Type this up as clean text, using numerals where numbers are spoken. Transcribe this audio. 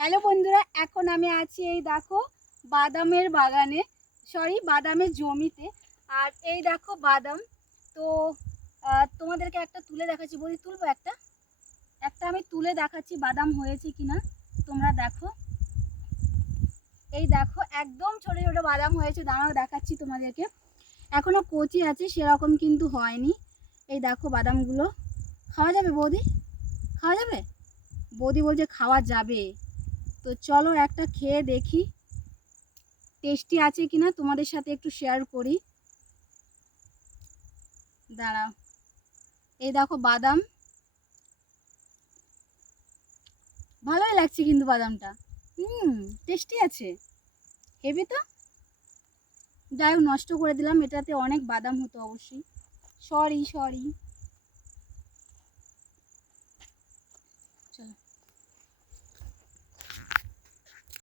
Hello বন্ধুরা, এখন আমি আছি এই দেখো বাদামের বাগানে, বাদামের জমিতে। আর এই দেখো বাদাম। তো তোমাদেরকে একটা তুলে দেখাচ্ছি। বলি তুলবো একটা একটা আমি তুলে দেখাচ্ছি বাদাম হয়েছে কিনা, তোমরা দেখো। এই দেখো একদম ছোট ছোট বাদাম হয়েছে, দাঁড়াও দেখাচ্ছি তোমাদেরকে। এখনো কচি আছে, সেরকম কিন্তু হয়নি। এই দেখো বাদামগুলো। খাওয়া যাবে বৌদি? খাওয়া যাবে? বৌদি বলছে খাওয়া যাবে। তো চলো একটা খেয়ে দেখি টেস্টি আছে কিনা, তোমাদের সাথে একটু শেয়ার করি। দাঁড়াও, এই দেখো বাদাম। ভালোই লাগছে কিন্তু বাদামটা। টেস্টি আছে, হেভি তো। যাই হোক, নষ্ট করে দিলাম, এটাতে অনেক বাদাম হতো অবশ্যই। Sorry sorry.